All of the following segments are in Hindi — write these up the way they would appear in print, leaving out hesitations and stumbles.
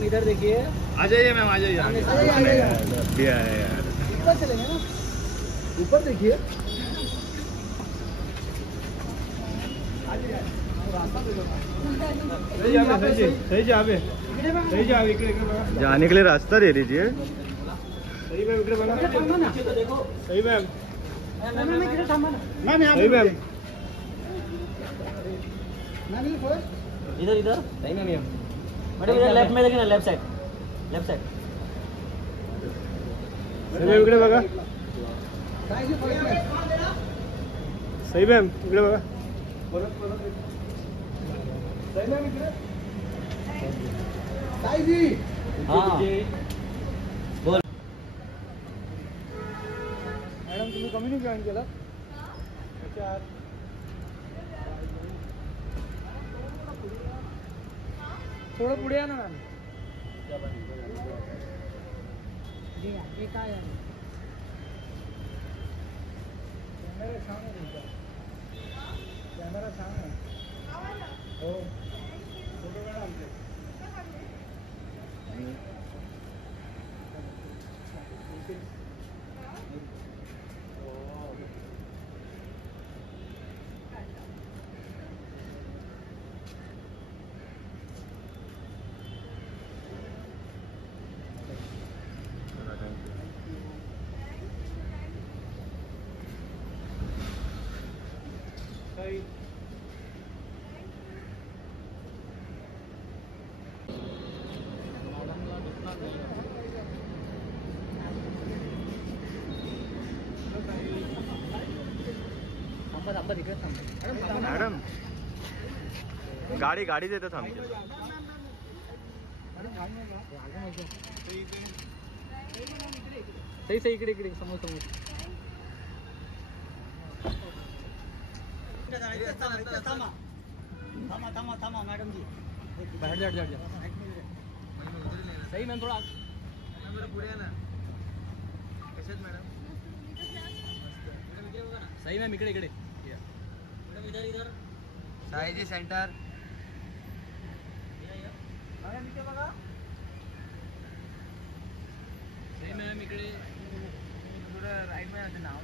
मैडम इधर देखिए। आ जाइए मैम, आ जाइए। ऊपर चलेंगे ना, ऊपर देखिए। जाने के लिए रास्ता दे दीजिए। सही मैम, इकडे बघा। सही मैम, सही मैम। इधर इधर सही मैम। मैडम इधर लेफ्ट में देखिए ना, लेफ्ट साइड, लेफ्ट साइड। सही मैम, इकडे बघा। सही मैम, इकडे बघा। सही मैम, इकडे। साई जी, हाँ बोल। मॅडम तुम्ही कमी नाही जॉईन केलं? थोडं पुढे या ना मॅम। हे काय आहे? कॅमेरा छान आहे तुमचा, कॅमेरा छान आहे। हो, फोटो काढा आमचे। मॅडम गाडी गाडी देतात आमच्या। सही सही, इकडे इकडे समोर समोर। थांबा मॅडम जी, बाहेर जा। सही मैम, थोड़ा पुढे ना। कशात मॅडम? सही मैम, इकडे इकडे मॅडम, इधर साईजी सेंटर। सही मैम, इकडे थोडं राईट मध्ये नाव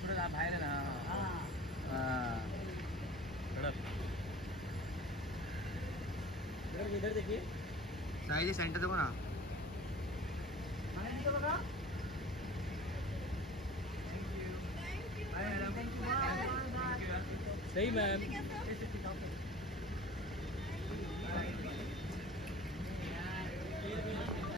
थोडं बाहेर आहे ना। इधर देखिए, साईजी सेंटर देखो ना। सही मैम।